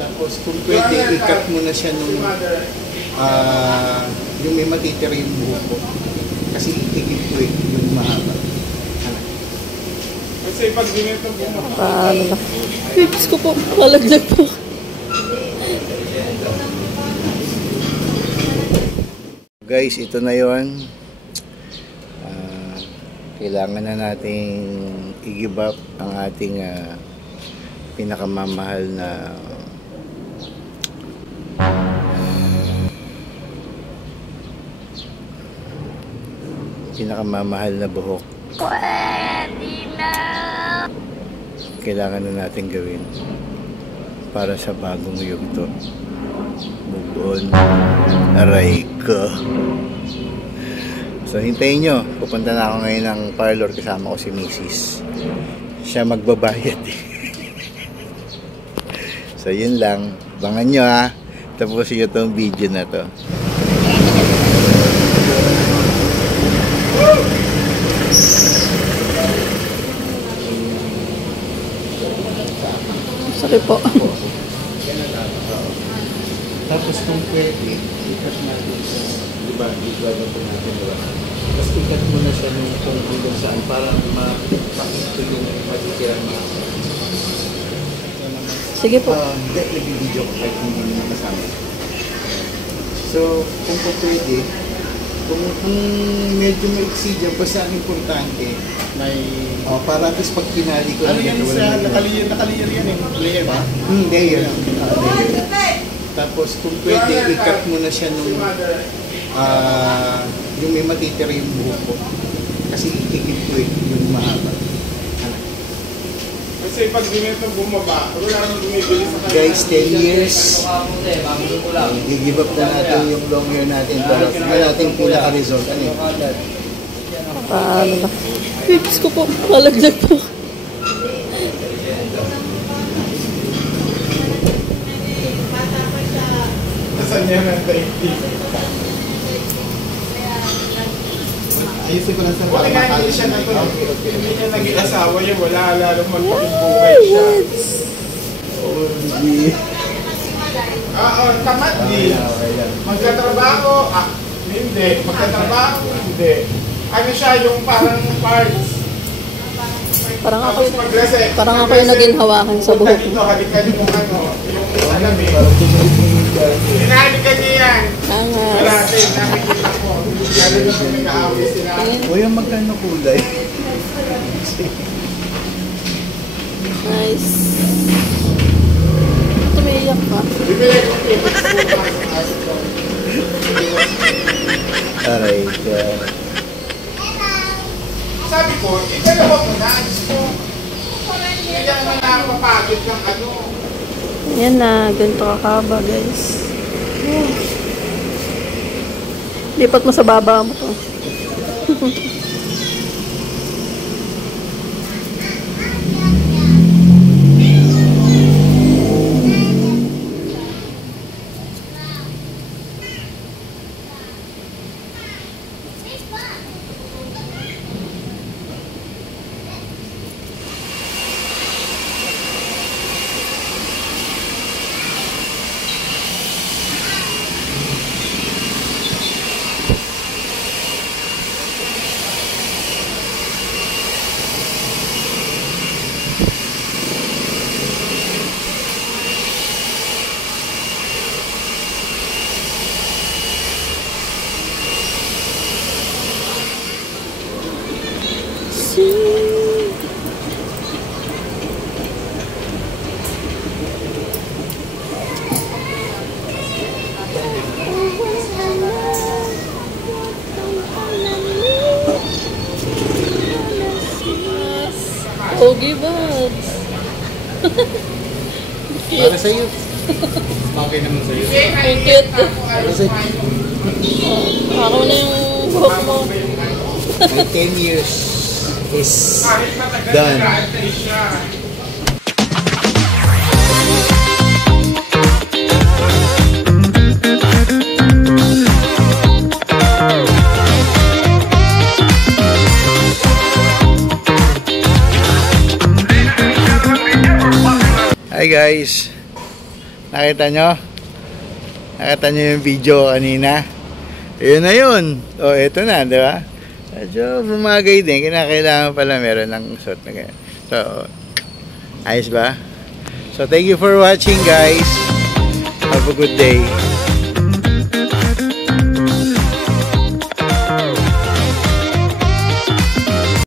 Tapos kung pwede, i-cut mo na siya nung yung may matitira yung buhok ko. Kasi itigil ko yung mahaba. Kasi pag ginito bumaba. Paano ba? Pips ko po. Malaglag po. Guys, ito na yun. Kailangan na nating i-give up ang ating pinakamamahal na buhok. Kailangan na natin gawin para sa bagong yugto. Move on. Aray ko. So, hintayin nyo. Pupunta na ako ngayon ng parlor. Kasama ko si Mrs. Siya magbabayad. So, yun lang. Bangan nyo ha. Tapusin nyo itong video na to. Sorry po. Tapos kung pwede, ikat natin sa, diba, i-vlog natin, diba? Tapos ikat mo na siya nung kung hanggang saan para mapakita yung magitirang mahaba. Sige po. Hindi, nag-video ko kahit hindi naman kasama. So, kung pwede, kung medyo maiksi dyan, basta ang importante, may... para at least pag pinali ko... Ano yan sa nakaliyer yan eh? Layer ba? Layer. Tapos kung pwede, i-cut mo na siya nung yung may matitira yung buhok ko. Kasi itigil ko yung mahaba. Kasi pag ginito bumaba, wala nang bumibili sa kanya. Guys, 10 years. I-give up na natin yung long hair natin para natin pinaka-result. Ano yun? Paano ba? Pips ko po. Malaglag po. Nasaan niya ng daigdig? Ayusin ko lang sa Wala nga hindi siya nag hindi niya naging asawa niya, wala lalo magpapibukay siya. Oo, tamad din. Magkatrabaho, hindi. Magkatrabaho, hindi. Ano siya, yung parang parts. Parang ako yung naging hawakan sa buhok. Dito, halikan yung yung salamin. Hinahalikan niya yan. Wala tayo, nakikita ko. Lalo na kung nag-aaway sila. Kuya, magkano kulay? Nice. Tumiyak ka. Bibili ko Aray ka. sabi ko, ikalawa mo na. Hindi naman nakapapagod ng ano. Yan na. Ganito kakaba, guys. Lipat mo sa baba mo to. Pogi buds. Para sa'yo. Okay naman sa'yo. Ang cute. Para sa'yo. Ako na yung buhok mo. My 10 years is done. Hi guys. Nakita nyo? Nakita nyo yung video kanina? Ayun na yun. O, eto na, di ba? Medyo bumagay din. Kinakailangan pala meron ng suot na ganyan. So, ayos ba? So, thank you for watching guys. Have a good day.